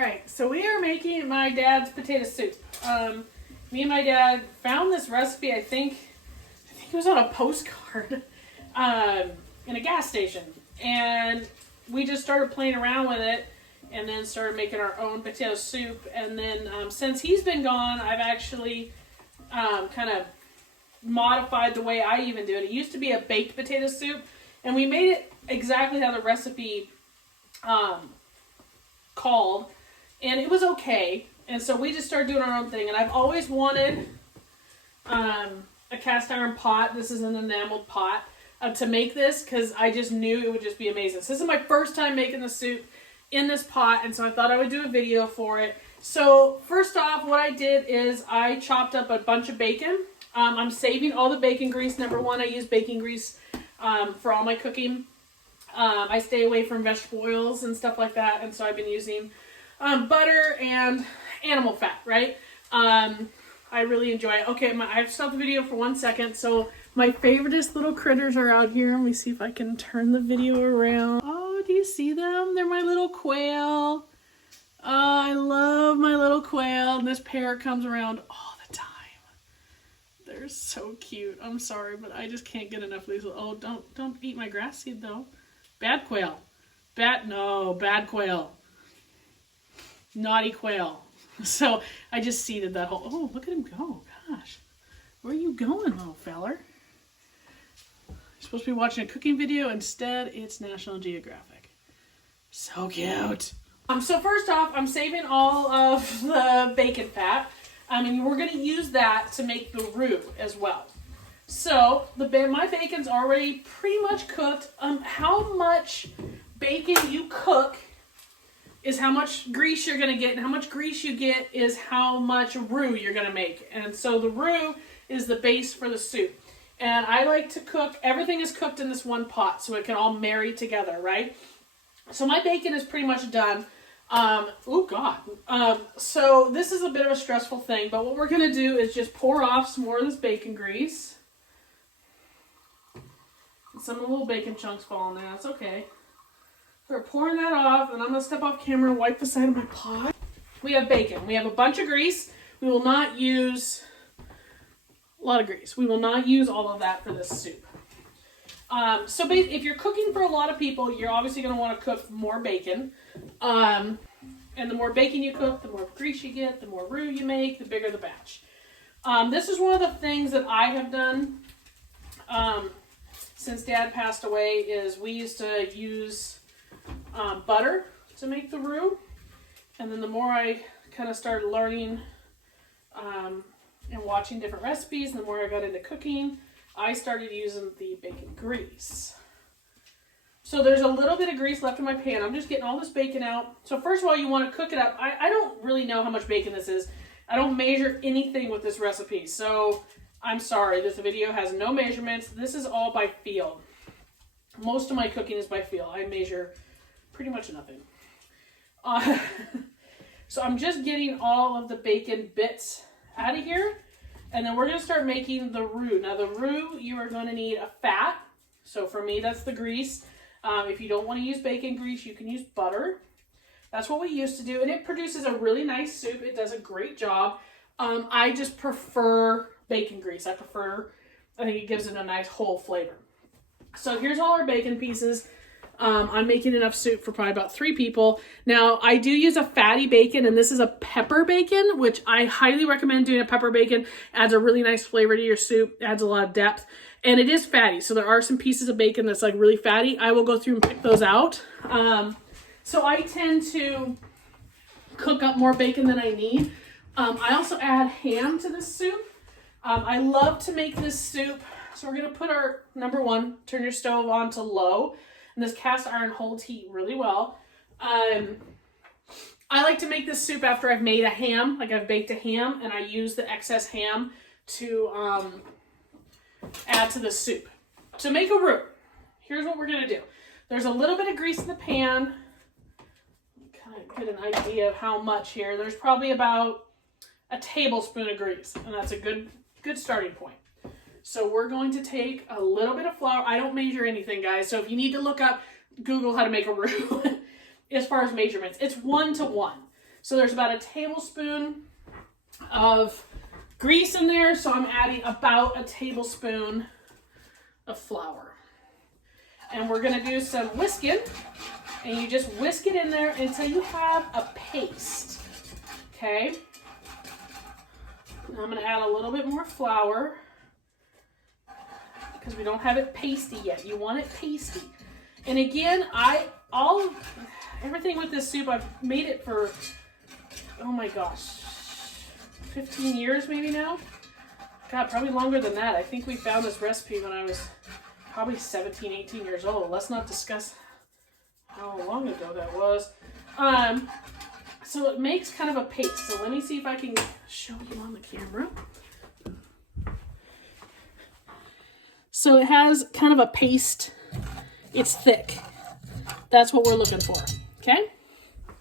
right, so we are making my dad's potato soup. Me and my dad found this recipe, I think it was on a postcard, in a gas station. And we just started playing around with it and then started making our own potato soup. And then since he's been gone, I've actually kind of modified the way I even do it. It used to be a baked potato soup, and we made it exactly how the recipe called, and it was okay. And so we just started doing our own thing. And I've always wanted a cast iron pot. This is an enameled pot to make this, because I just knew it would just be amazing. So this is my first time making the soup in this pot, and so I thought I would do a video for it. So first off, what I did is I chopped up a bunch of bacon. I'm saving all the bacon grease. Number one, I use bacon grease for all my cooking. I stay away from vegetable oils and stuff like that, and so I've been using butter and animal fat, right? I really enjoy it. Okay, I've stopped the video for 1 second. So my favoriteest little critters are out here. Let me see if I can turn the video around. Oh, do you see them? They're my little quail. I love my little quail. And this pair comes around all the time. They're so cute. I'm sorry, but I just can't get enough of these. Oh, don't eat my grass seed though. Bad quail. Bad quail. Naughty quail. So I just seeded that whole, oh, look at him go. Gosh, where are you going, little feller? You're supposed to be watching a cooking video. Instead, it's National Geographic. So cute. So first off, I'm saving all of the bacon fat. We're going to use that to make the roux as well. So my bacon's already pretty much cooked. How much bacon you cook is how much grease you're going to get, and how much grease you get is how much roux you're going to make. And so the roux is the base for the soup. And I like to cook, everything is cooked in this one pot so it can all marry together, right? So my bacon is pretty much done. Oh God. So this is a bit of a stressful thing, but what we're going to do is just pour off some more of this bacon grease. Some of the little bacon chunks falling out. It's okay. We're pouring that off, and I'm going to step off camera and wipe the side of my pot. We have bacon. We have a bunch of grease. We will not use a lot of grease. We will not use all of that for this soup. So if you're cooking for a lot of people, you're obviously going to want to cook more bacon. And the more bacon you cook, the more grease you get, the more roux you make, the bigger the batch. This is one of the things that I have done since Dad passed away, is we used to use butter to make the roux. And then the more I kind of started learning and watching different recipes, and the more I got into cooking, I started using the bacon grease. So there's a little bit of grease left in my pan. I'm just getting all this bacon out. So first of all, you want to cook it up. I don't really know how much bacon this is. I don't measure anything with this recipe. So I'm sorry, this video has no measurements. This is all by feel. Most of my cooking is by feel. I measure pretty much nothing. So I'm just getting all of the bacon bits out of here. And then we're going to start making the roux. Now the roux, you are going to need a fat. So for me, that's the grease. If you don't want to use bacon grease, you can use butter. That's what we used to do. And it produces a really nice soup. It does a great job. I just prefer bacon grease. I think it gives it a nice whole flavor. So here's all our bacon pieces. I'm making enough soup for probably about 3 people. Now, I do use a fatty bacon, and this is a pepper bacon, which I highly recommend doing a pepper bacon. Adds a really nice flavor to your soup, adds a lot of depth, and it is fatty. So there are some pieces of bacon that's like really fatty. I will go through and pick those out. So I tend to cook up more bacon than I need. I also add ham to this soup. I love to make this soup. So we're going to put our, number one, turn your stove on to low. And this cast iron holds heat really well. I like to make this soup after I've made a ham, like I've baked a ham, and I use the excess ham to add to the soup. To make a roux, here's what we're going to do. There's a little bit of grease in the pan. Kind of get an idea of how much here. There's probably about a tablespoon of grease, and that's a good starting point. So we're going to take a little bit of flour. I don't measure anything, guys. So if you need to look up, Google how to make a roux as far as measurements. It's 1 to 1. So there's about a tablespoon of grease in there. So I'm adding about a tablespoon of flour. And we're going to do some whisking. And you just whisk it in there until you have a paste. Okay? Now I'm going to add a little bit more flour because we don't have it pasty yet. You want it pasty. And again, everything with this soup, I've made it for, oh my gosh, 15 years maybe now? God, probably longer than that. I think we found this recipe when I was probably 17, 18 years old. Let's not discuss how long ago that was. So it makes kind of a paste. So let me see if I can show you on the camera. So it has kind of a paste. It's thick. That's what we're looking for, okay?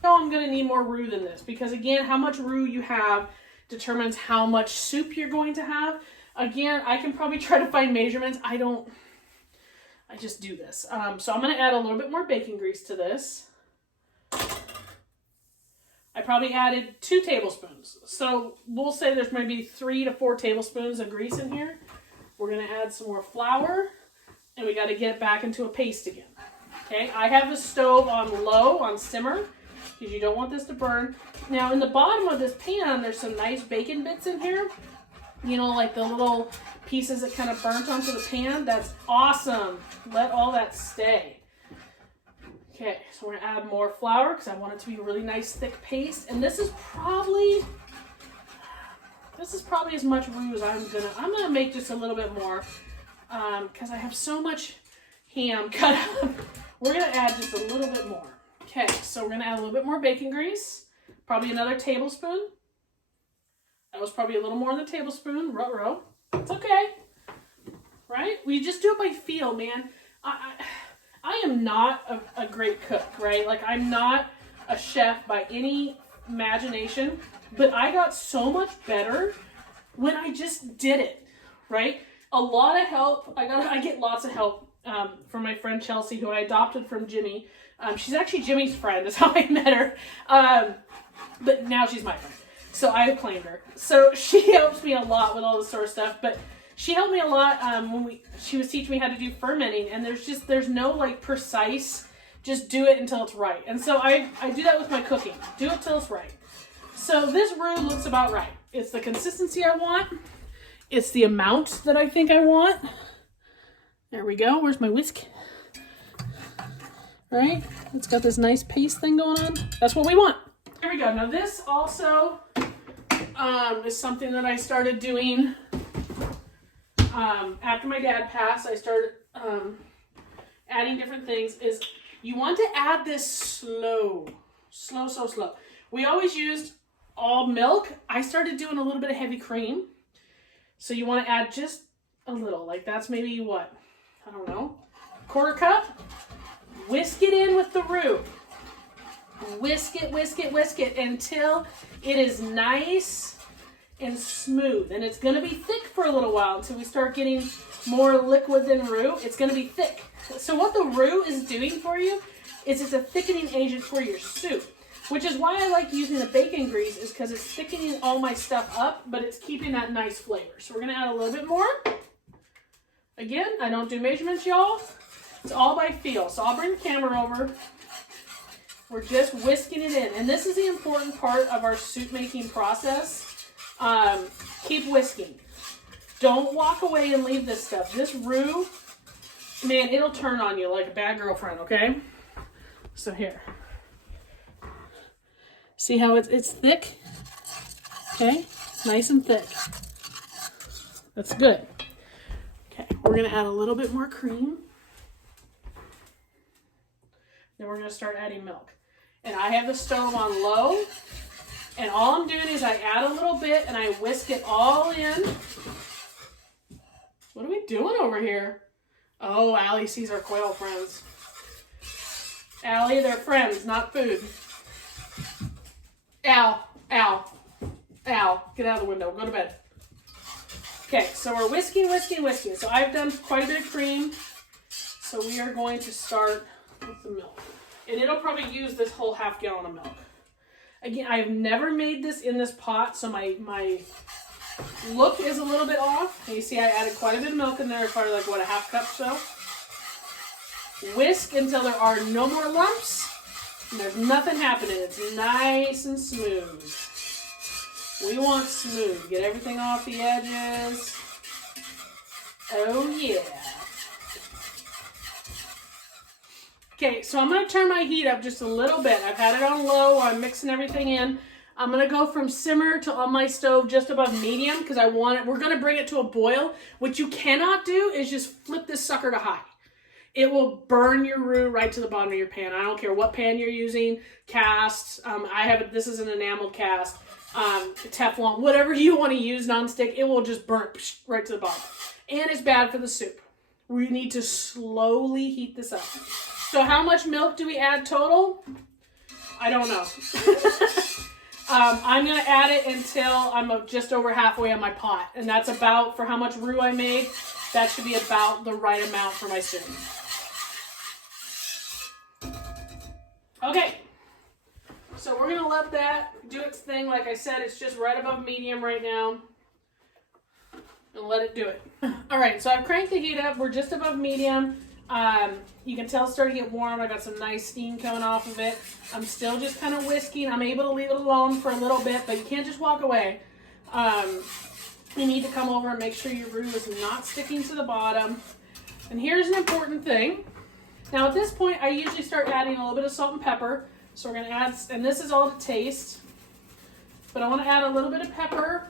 So I'm gonna need more roux than this because again, how much roux you have determines how much soup you're going to have. Again, I can probably try to find measurements. I just do this. So I'm gonna add a little bit more bacon grease to this. I probably added 2 tablespoons. So we'll say there's maybe 3 to 4 tablespoons of grease in here. We're gonna add some more flour and we gotta get it back into a paste again. Okay, I have the stove on low, on simmer, because you don't want this to burn. Now in the bottom of this pan, there's some nice bacon bits in here. You know, like the little pieces that kind of burnt onto the pan. That's awesome. Let all that stay. Okay, so we're gonna add more flour because I want it to be a really nice thick paste. And this is probably as much roux as I'm gonna make just a little bit more because I have so much ham cut up. We're gonna add just a little bit more. Okay, so we're gonna add a little bit more bacon grease, probably another tablespoon. That was probably a little more than a tablespoon. Ruh-roh. It's okay, right? We just do it by feel, man. I am not a great cook, right? Like I'm not a chef by any imagination, but I got so much better when I just did it, right? A lot of help. I get lots of help from my friend Chelsea, who I adopted from Jimmy. She's actually Jimmy's friend. That's how I met her. But now she's my friend. So I have claimed her. So she helps me a lot with all this sort of stuff. But she helped me a lot when she was teaching me how to do fermenting. And there's no like precise, just do it until it's right. And so I do that with my cooking. Do it till it's right. So this roux looks about right. It's the consistency I want. It's the amount that I think I want. There we go. Where's my whisk? Right? It's got this nice paste thing going on. That's what we want. Here we go. Now this also is something that I started doing after my dad passed. I started adding different things. Is you want to add this slow. We always used all milk. I started doing a little bit of heavy cream. So you want to add just a little. Like that's maybe what? I don't know. 1/4 cup. Whisk it in with the roux. Whisk it until it is nice and smooth. And it's going to be thick for a little while until we start getting more liquid than roux. It's going to be thick. So what the roux is doing for you is it's a thickening agent for your soup, which is why I like using the bacon grease, is because it's thickening all my stuff up, but it's keeping that nice flavor. So we're going to add a little bit more. Again, I don't do measurements, y'all. It's all by feel. So I'll bring the camera over. We're just whisking it in. And this is the important part of our soup making process. Keep whisking. Don't walk away and leave this stuff. This roux, man, it'll turn on you like a bad girlfriend, okay? So here. See how it's thick? Okay, nice and thick. That's good. Okay, we're gonna add a little bit more cream. Then we're gonna start adding milk. And I have the stove on low. And all I'm doing is I add a little bit and I whisk it all in. What are we doing over here? Oh, Allie sees our quail friends. Allie, they're friends, not food. Al, get out of the window, go to bed. Okay, so we're whisking. So I've done quite a bit of cream. So we are going to start with the milk. And it'll probably use this whole 1/2 gallon of milk. Again, I have never made this in this pot, so my look is a little bit off. You see I added quite a bit of milk in there, probably like, what, a half cup so. Whisk until there are no more lumps, and there's nothing happening. It's nice and smooth. We want smooth. Get everything off the edges. Oh yeah. Okay, so I'm going to turn my heat up just a little bit. I've had it on low while I'm mixing everything in. I'm going to go from simmer to on my stove just above medium because I want it. We're going to bring it to a boil. What you cannot do is just flip this sucker to high. It will burn your roux right to the bottom of your pan. I don't care what pan you're using, cast. This is an enameled cast, Teflon, whatever you want to use, nonstick. It will just burn right to the bottom. And it's bad for the soup. We need to slowly heat this up. So how much milk do we add total? I don't know. I'm going to add it until I'm just over halfway on my pot. And that's about, for how much roux I made, that should be about the right amount for my soup. Okay. So we're going to let that do its thing. Like I said, it's just right above medium right now. And let it do it. All right, so I've cranked the heat up. We're just above medium. You can tell it's starting to get warm. I got some nice steam coming off of it. I'm still just kind of whisking. I'm able to leave it alone for a little bit, but you can't just walk away. You need to come over and make sure your roux is not sticking to the bottom. And here's an important thing. Now at this point, I usually start adding a little bit of salt and pepper. So we're going to add, and this is all to taste, but I want to add a little bit of pepper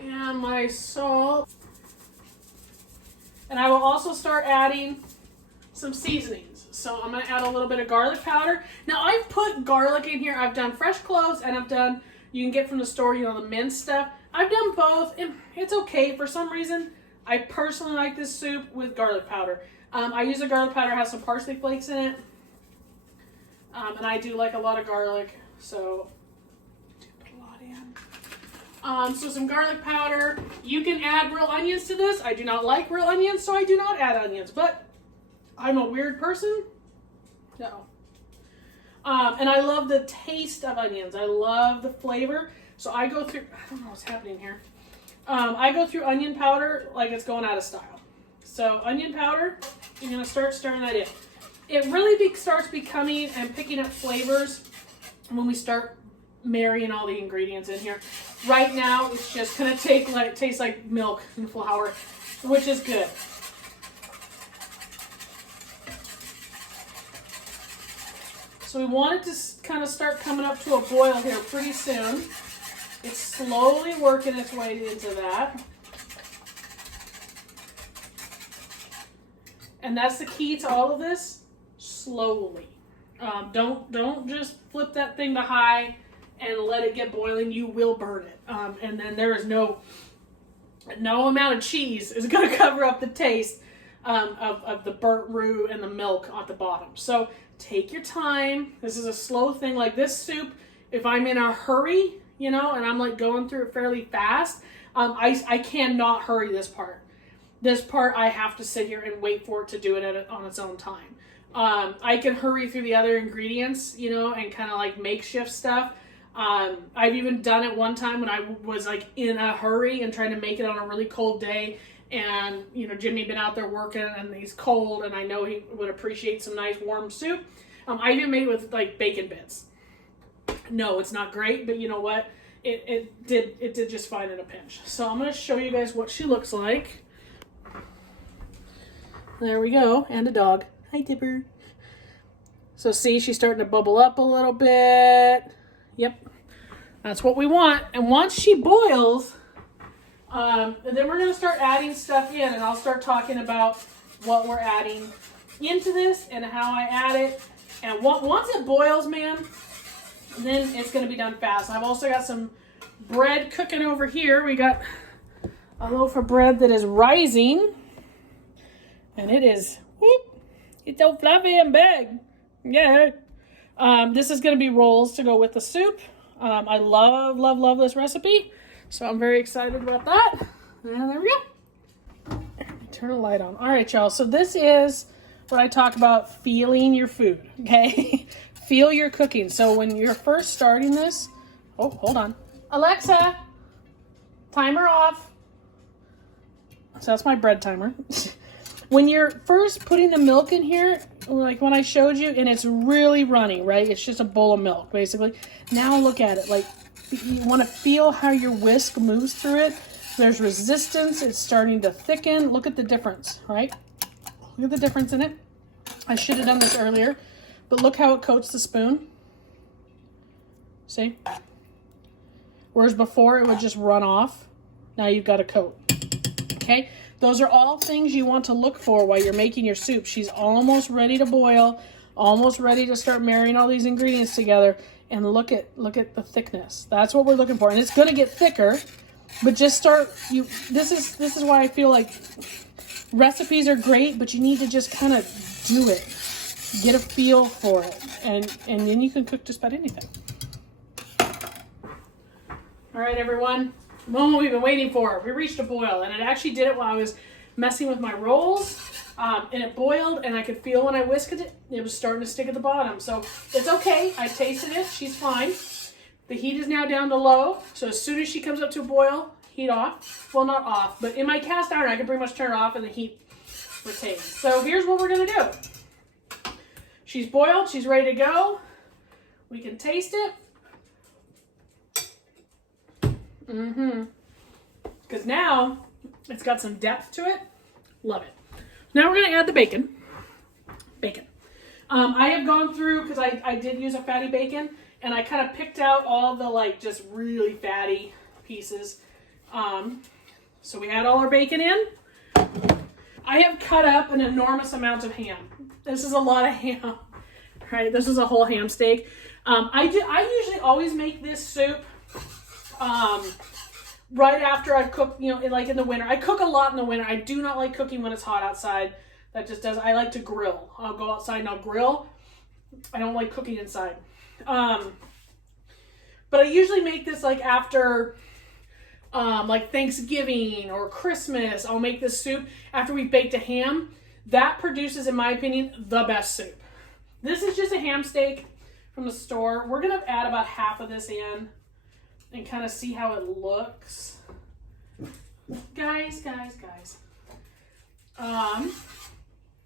and my salt. And I will also start adding some seasonings. So I'm going to add a little bit of garlic powder. Now I've put garlic in here. I've done fresh cloves and I've done, you can get from the store, you know, the minced stuff. I've done both and it's okay. For some reason, I personally like this soup with garlic powder. I use a garlic powder, has some parsley flakes in it. And I do like a lot of garlic, so put a lot in. So some garlic powder. You can add real onions to this. I do not like real onions, so I do not add onions. But I'm a weird person. No. And I love the taste of onions. I love the flavor. So I go through, I don't know what's happening here. I go through onion powder like it's going out of style. So onion powder, you're going to start stirring that in. It really starts becoming and picking up flavors when we start marrying all the ingredients in here. Right now, it's just going to taste like milk and flour, which is good. So we want it to kind of start coming up to a boil here pretty soon. It's slowly working its way into that. And that's the key to all of this. Slowly. Don't just flip that thing to high and let it get boiling. You will burn it. And then there is no amount of cheese is going to cover up the taste of the burnt roux and the milk at the bottom. So take your time. This is a slow thing. Like this soup, if I'm in a hurry, you know, and I'm like going through it fairly fast, I cannot hurry this part. This part I have to sit here and wait for it to do it on its own time. I can hurry through the other ingredients, you know, and kind of like makeshift stuff. I've even done it one time when I was like in a hurry and trying to make it on a really cold day. And, you know, Jimmy had been out there working and he's cold and I know he would appreciate some nice warm soup. I even made it with like bacon bits. No, it's not great, but you know what? It did just fine in a pinch. So I'm going to show you guys what she looks like. There we go. And a dog. Hi, Dipper. So see, she's starting to bubble up a little bit. Yep. That's what we want. And once she boils, then we're going to start adding stuff in. And I'll start talking about what we're adding into this and how I add it. And once it boils, man, then it's going to be done fast. I've also got some bread cooking over here. We got a loaf of bread that is rising. And it is, whoop, it's so fluffy and big. Yeah. This is going to be rolls to go with the soup. I love this recipe. So I'm very excited about that. And there we go. Turn the light on. All right, y'all. So this is what I talk about feeling your food, okay? feel your cooking. So when you're first starting this, oh, hold on. Alexa, timer off. So that's my bread timer. When you're first putting the milk in here, like when I showed you, and it's really runny, right? It's just a bowl of milk, basically. Now look at it. Like, you want to feel how your whisk moves through it. There's resistance. It's starting to thicken. Look at the difference, right? Look at the difference in it. I should have done this earlier, but look how it coats the spoon. See? Whereas before it would just run off. Now you've got a coat. Okay? Those are all things you want to look for while you're making your soup. She's almost ready to boil, almost ready to start marrying all these ingredients together. And look at the thickness. That's what we're looking for. And it's going to get thicker, but just start. This is why I feel like recipes are great, but you need to just kind of do it, get a feel for it, and then you can cook just about anything. All right, everyone. The moment we've been waiting for. We reached a boil, and it actually did it while I was messing with my rolls, and it boiled, and I could feel when I whisked it, it was starting to stick at the bottom. So it's okay. I tasted it. She's fine. The heat is now down to low, so as soon as she comes up to a boil, heat off. Well, not off, but in my cast iron, I can pretty much turn it off, and the heat retains. So here's what we're going to do. She's boiled. She's ready to go. We can taste it. Because now it's got some depth to it. Love it. Now we're going to add the bacon. I have gone through, because I did use a fatty bacon, and I kind of picked out all the like just really fatty pieces. So we add all our bacon in. I have cut up an enormous amount of ham. This is a lot of ham. Right? This is a whole ham steak. I usually always make this soup right after I've cooked, like in the winter. I cook a lot in the winter. I do not like cooking when it's hot outside. That just does. I like to grill. I'll go outside and I'll grill. I don't like cooking inside. But I usually make this like after like Thanksgiving or Christmas. I'll make this soup after we've baked a ham. That produces, in my opinion, the best soup. This is just a ham steak from the store. We're going to add about half of this in and kind of see how it looks. Guys. Oh,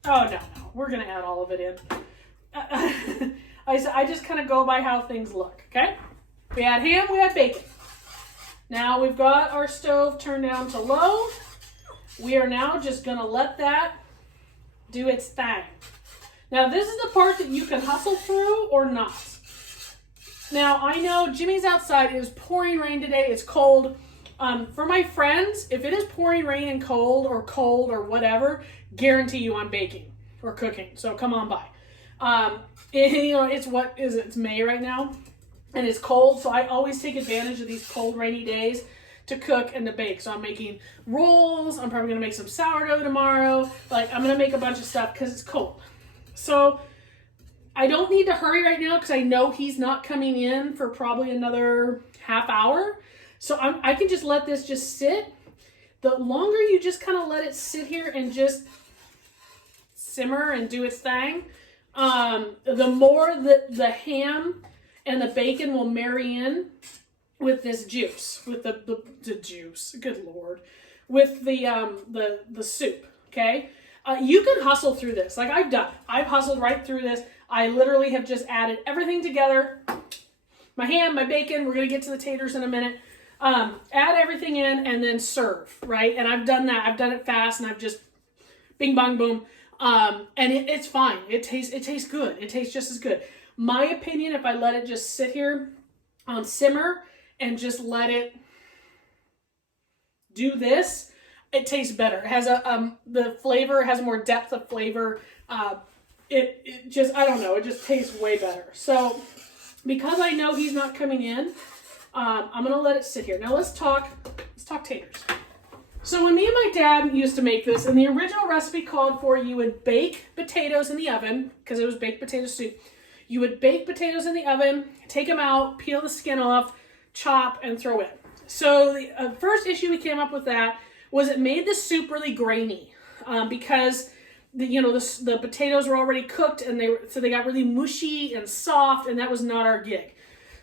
no. We're going to add all of it in. I just kind of go by how things look, okay? We add ham, we add bacon. Now we've got our stove turned down to low. We are now just going to let that do its thing. Now, this is the part that you can hustle through or not. Now, I know Jimmy's outside. It is pouring rain today. It's cold. For my friends, if it is pouring rain and cold or whatever, guarantee you I'm baking or cooking. So come on by. It's May right now and it's cold. So I always take advantage of these cold, rainy days to cook and to bake. So I'm making rolls. I'm probably going to make some sourdough tomorrow. Like, I'm going to make a bunch of stuff because it's cold. So I don't need to hurry right now because I know he's not coming in for probably another half hour. So I can just let this just sit. The longer you just kind of let it sit here and just simmer and do its thing, the more that the ham and the bacon will marry in with this juice, with the juice, good Lord, with the soup, okay? You can hustle through this. Like I've done. I've hustled right through this. I literally have just added everything together. My ham, my bacon, we're going to get to the taters in a minute. Add everything in and then serve, right? And I've done that. I've done it fast and I've just bing, bang, boom. And it's fine. It tastes good. It tastes just as good. My opinion, if I let it just sit here on simmer and just let it do this, it tastes better. It has the flavor has more depth of flavor. It just, I don't know, it just tastes way better. So because I know he's not coming in, I'm going to let it sit here. Now let's talk taters. So when me and my dad used to make this, and the original recipe called for you would bake potatoes in the oven, because it was baked potato soup. You would bake potatoes in the oven, take them out, peel the skin off, chop, and throw in. So the first issue we came up with that was it made the soup really grainy, because the potatoes were already cooked, and they got really mushy and soft, and that was not our gig.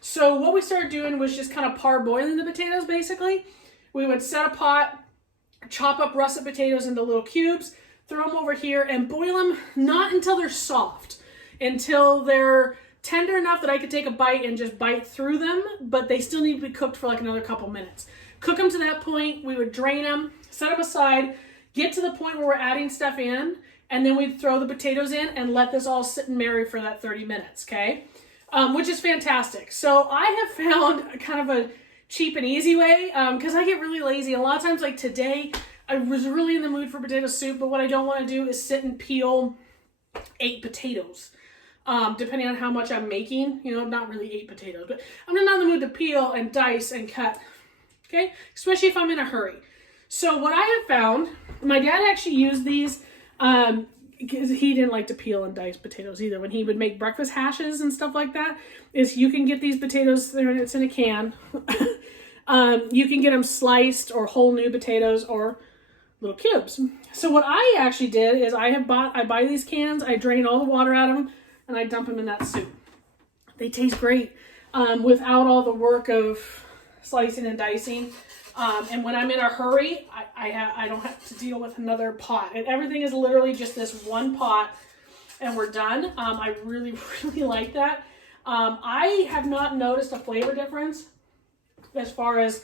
So what we started doing was just kind of parboiling the potatoes, basically. We would set a pot, chop up russet potatoes into little cubes, throw them over here, and boil them not until they're soft, until they're tender enough that I could take a bite and just bite through them, but they still need to be cooked for like another couple minutes. Cook them to that point, we would drain them, set them aside, get to the point where we're adding stuff in, and then we'd throw the potatoes in and let this all sit and marry for that 30 minutes, okay? Which is fantastic. So I have found kind of a cheap and easy way, because I get really lazy. A lot of times, like today, I was really in the mood for potato soup, but what I don't want to do is sit and peel 8 potatoes. Depending on how much I'm making, not really 8 potatoes, but I'm not in the mood to peel and dice and cut, okay? Especially if I'm in a hurry. So what I have found, my dad actually used these, because he didn't like to peel and dice potatoes either. When he would make breakfast hashes and stuff like that, is you can get these potatoes, it's in a can. You can get them sliced or whole new potatoes or little cubes. So what I actually did is I buy these cans, I drain all the water out of them, and I dump them in that soup. They taste great without all the work of slicing and dicing. And when I'm in a hurry, I don't have to deal with another pot. And everything is literally just this one pot, and we're done. I really, really like that. I have not noticed a flavor difference as far as,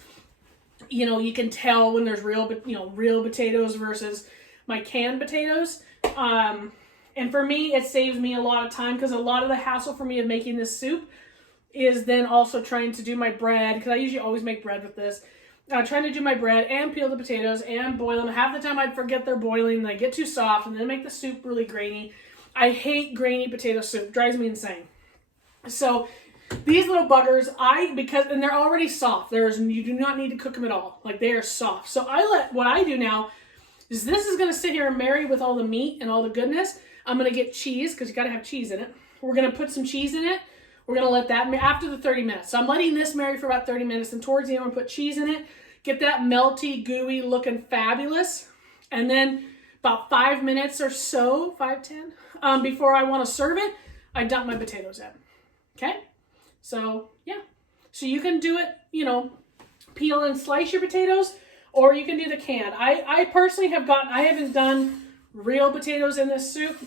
you can tell when there's real potatoes versus my canned potatoes. And for me, it saves me a lot of time, because a lot of the hassle for me of making this soup is then also trying to do my bread, because I usually always make bread with this. Trying to do my bread and peel the potatoes and boil them. Half the time I'd forget they're boiling and they get too soft and then make the soup really grainy. I hate grainy potato soup. It drives me insane. So these little buggers, and they're already soft. You do not need to cook them at all. Like, they are soft. So what I do now is this is going to sit here and marry with all the meat and all the goodness. I'm going to get cheese, because you got to have cheese in it. We're going to put some cheese in it. We're going to let that, after the 30 minutes. So I'm letting this marry for about 30 minutes. And towards the end, I'm going to put cheese in it. Get that melty, gooey looking fabulous. And then about 5 minutes or so, 5-10, before I want to serve it, I dump my potatoes in. Okay? So, yeah. So you can do it, peel and slice your potatoes, or you can do the canned. I personally I haven't done real potatoes in this soup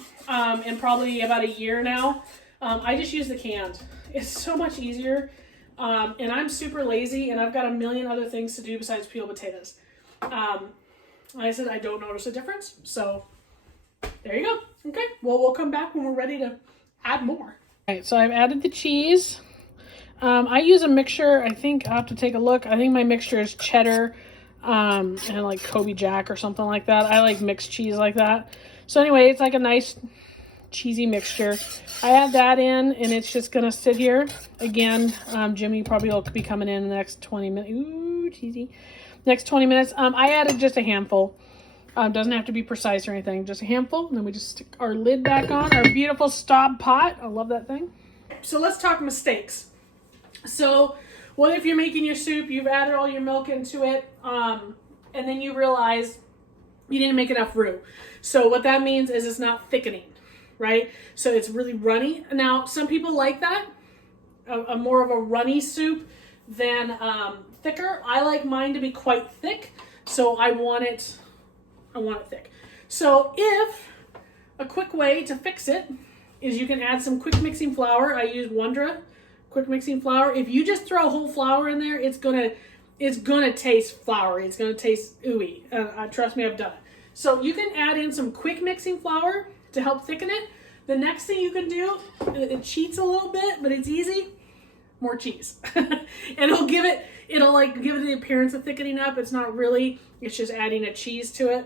in probably about a year now. I just use the canned. It's so much easier. And I'm super lazy, and I've got a million other things to do besides peel potatoes. Like I said, I don't notice a difference. So there you go. Okay. Well, we'll come back when we're ready to add more. All right. So I've added the cheese. I use a mixture. I think I'll have to take a look. I think my mixture is cheddar, and like Kobe Jack or something like that. I like mixed cheese like that. So anyway, it's like a nice cheesy mixture. I add that in, and it's just gonna sit here. Again, Jimmy probably will be coming in the next 20 minutes. Ooh, cheesy. Next 20 minutes. I added just a handful. Doesn't have to be precise or anything. Just a handful. And then we just stick our lid back on. Our beautiful Staub pot. I love that thing. So let's talk mistakes. So what if you're making your soup, you've added all your milk into it, and then you realize you didn't make enough roux. So what that means is it's not thickening. Right? So it's really runny. Now, some people like that, a more of a runny soup than thicker. I like mine to be quite thick, so I want it thick. So if a quick way to fix it is you can add some quick mixing flour. I use Wondra quick mixing flour. If you just throw whole flour in there, it's gonna taste floury. It's gonna taste ooey. Trust me, I've done it. So you can add in some quick mixing flour to help thicken it. The next thing you can do, it cheats a little bit, but it's easy. More cheese. And it'll give it the appearance of thickening up. It's not really, it's just adding a cheese to it.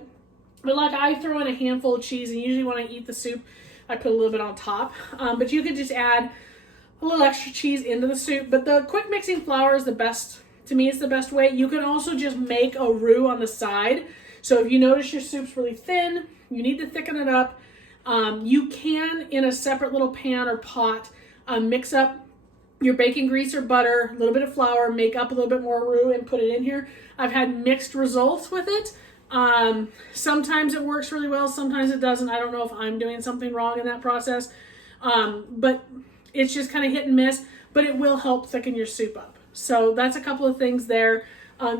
But like, I throw in a handful of cheese, and usually when I eat the soup, I put a little bit on top. But you could just add a little extra cheese into the soup. But the quick mixing flour is the best, to me it's the best way. You can also just make a roux on the side. So if you notice your soup's really thin, you need to thicken it up. You can, in a separate little pan or pot, mix up your bacon grease or butter, a little bit of flour, make up a little bit more roux and put it in here. I've had mixed results with it, Sometimes it works really well, sometimes it doesn't. I don't know if I'm doing something wrong in that process. But it's just kind of hit and miss, but it will help thicken your soup up. So that's a couple of things there.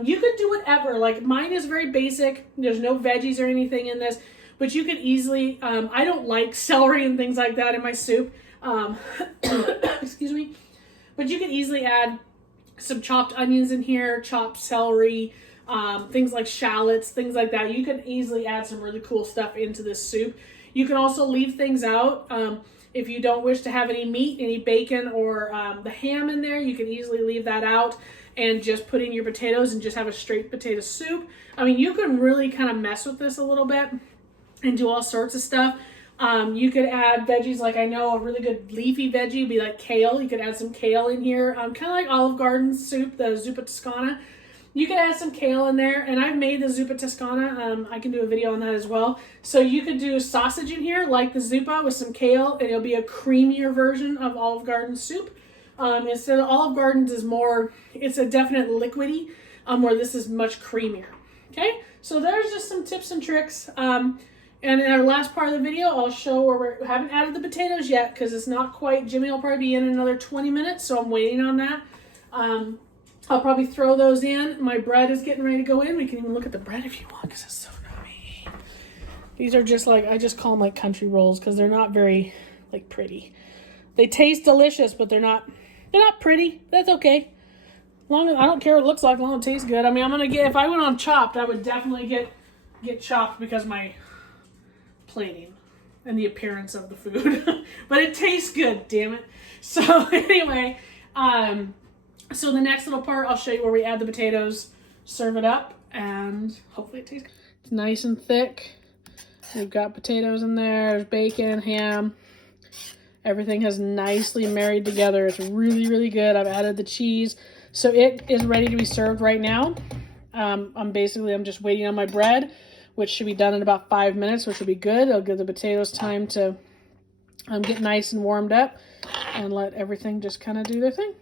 You could do whatever. Like mine is very basic. There's no veggies or anything in this, but you could easily, I don't like celery and things like that in my soup. Excuse me. But you could easily add some chopped onions in here, chopped celery, things like shallots, things like that. You can easily add some really cool stuff into this soup. You can also leave things out. If you don't wish to have any meat, any bacon, or the ham in there, you can easily leave that out and just put in your potatoes and just have a straight potato soup. I mean, you can really kind of mess with this a little bit and do all sorts of stuff. You could add veggies, like I know a really good leafy veggie would be like kale. You could add some kale in here, kind of like Olive Garden soup, the zuppa toscana. You could add some kale in there, and I've made the zuppa toscana. I can do a video on that as well. So you could do sausage in here, like the zuppa, with some kale, and it'll be a creamier version of Olive Garden soup. Instead of Olive Garden's is more, it's a definite liquidy, where this is much creamier. Okay, so there's just some tips and tricks. And in our last part of the video, I'll show where we haven't added the potatoes yet because it's not quite, Jimmy will probably be in another 20 minutes, so I'm waiting on that. I'll probably throw those in. My bread is getting ready to go in. We can even look at the bread if you want because it's so yummy. These are just like, I just call them like country rolls because they're not very like pretty. They taste delicious, but they're not pretty. That's okay. Long as I don't care what it looks like, as long as it tastes good. I mean, I'm gonna get, if I went on Chopped, I would definitely get Chopped because of my plating and the appearance of the food. But it tastes good, damn it. So anyway, so the next little part, I'll show you where we add the potatoes, serve it up, and hopefully it tastes good. It's nice and thick. We've got potatoes in there, there's bacon, ham. Everything has nicely married together. It's really, really good. I've added the cheese. So it is ready to be served right now. I'm just waiting on my bread, which should be done in about 5 minutes, which will be good. I'll give the potatoes time to get nice and warmed up and let everything just kind of do their thing.